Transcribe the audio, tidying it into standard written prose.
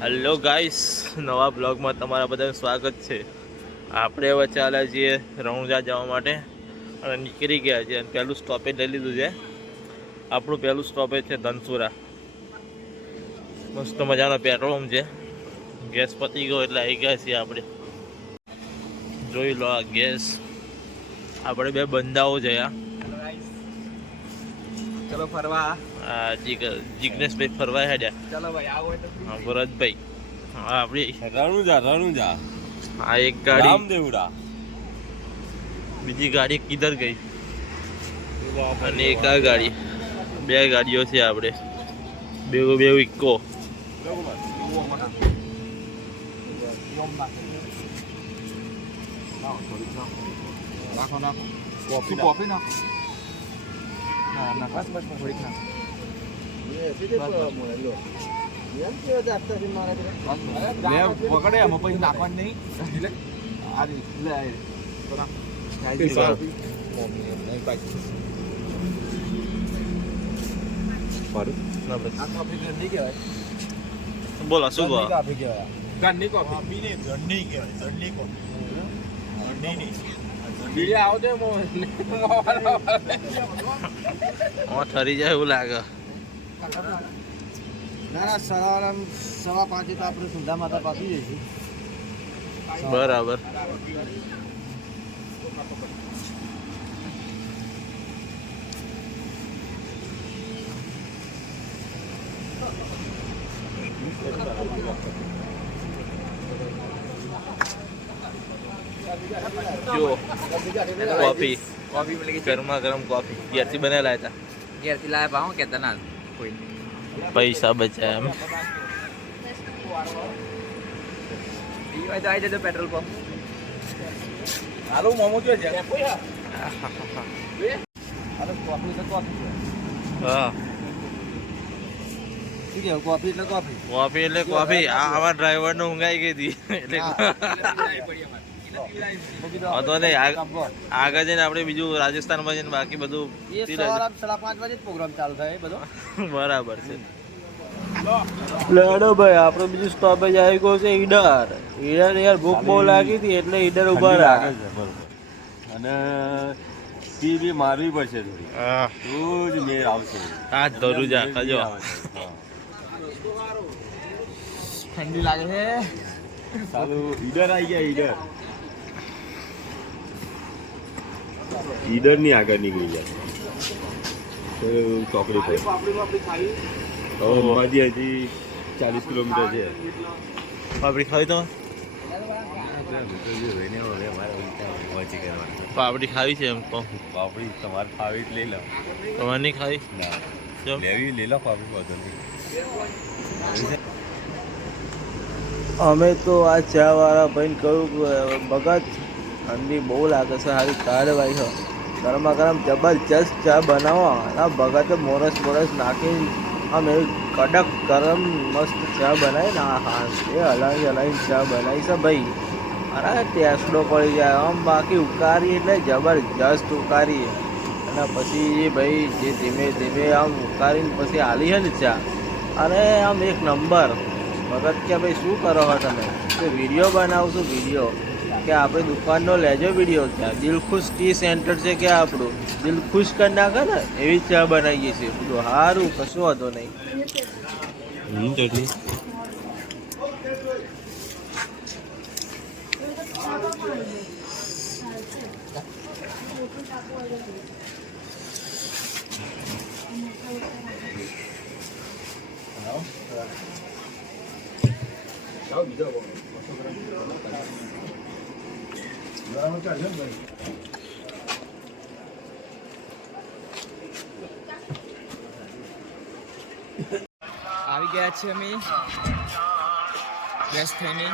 Hello guys, નવા બ્લોગમાં તમારા બધાનું સ્વાગત છે. આપણે હવે ચાલ્યા છીએ રણુજા જવા માટે અને નીકળી ગયા છીએ. અને પહેલું સ્ટોપેજ લઈ લીધું છે. આપણું પહેલું સ્ટોપેજ છે ધનસુરા. મસ્ત મજાનો પેટ્રોલ પંપ છે. ગેસ પતી ગયો એટલે આવી ગયા છીએ આપણે. જોઈ લો આ ગેસ. આપણે બે બંદાઓ જયા. ચલો ફરવા. જિગ્નેશભાઈ ફરવા હેડ્યા. ચલો ભાઈ આવો તો હા, ભરતભાઈ. હા, આપણી રણુજા આ એક ગાડી, રામદેવડા. બીજી ગાડી કિધર ગઈ અને એક આ ગાડી. બે ગાડીઓ છે આપણે. બે ઇકો. કોફી ના બસ થોડીક ના પકડે એમાં પછી નાખવાનું નહીં. બોલો શું કહો? ઘરની કોફી ઘરની ઠરી જાય એવું લાગે. ના સવા પાંચે તો આપણે સુંદા માતા પાકી જઈશું. બરાબર. જો કોફી ગરમા ગરમ કોફી ઘેરથી બનેલા હતા. ઘેરથી લાયા પાઉં કેતા ના કોઈ પૈસા બચાયા એમ. પીવાય તો આવી જજો પેટ્રોલ પંપ. હાલો મોમો જો છે. હાલો કોફી તો કોફી. હા, શું કેવું? કોફી એટલે કોફી. કોફી એટલે કોફી. આવા ડ્રાઈવર નો ઊંઘાઈ ગઈ હતી એટલે હતો નહીં. આગળ જઈને આપણે બીજું રાજસ્થાનમાં જઈને બાકી બધું 5:30 વાગે પ્રોગ્રામ ચાલુ થાય બધો. બરાબર છે. લેડો ભાઈ, આપણે બીજું સ્ટોપેજ આવી ગયો છે ઈડર. ઈડર યાર ભૂખ બહુ લાગી હતી એટલે ઈડર ઉભા રહ્યા. અને પી બી મારવી પડશે થોડી. હા, તો જ મેળ આવશે. આ ધરું જા કજો. ઠંડી લાગે છે. સાલું ઈડર આવી ગયા. ઈડર ની આગળ નીકળી જાય તો ચોકડી પર. અંબાજી હજી 40 કિલોમીટર છે. પાપડી ખાવી તો પાપડી ખાવી છે એમ કહો. પાપડી તમારે ખાવી જ લઈ લો. તમારે નહીં ખાવી? ના કેમ? લેવી લઈ લો પાપડી બધો. અમે તો આ ચા વાળા ભાઈને કહ્યું ભગત ઠંડી બહુ લાગે છે, સારી કાર્યવાહી છે, ગરમા ગરમ જબરજસ્ત ચા બનાવો. અને ભગતે મોરસ નાખી આમ એવી કડક ગરમ મસ્ત ચા બનાવી ને હા એ હલાવી ચા બનાવી છે ભાઈ. અરે ટેસ્ટો પડી જાય આમ. બાકી ઉકારી એટલે જબરજસ્ત ઉકારી. અને પછી ભાઈ જે ધીમે ધીમે આમ ઉકારીને પછી હાલી છે ને ચા, અને આમ એક નંબર. ભગત કે ભાઈ શું કરો છો તમે? કે વિડીયો બનાવશું વિડીયો. કે આપણે દુકાનનો લેજો વિડીયો. ક્યાં દિલખુશ ટી સેન્ટર છે કે આપણું દિલ ખુશ કરી નાખે ને એવી ચા બનાવીએ છીએ. બધું સારું, કશું વાંધો નહીં. આવી ગયા છે અમે બેસ્ટ થઈને.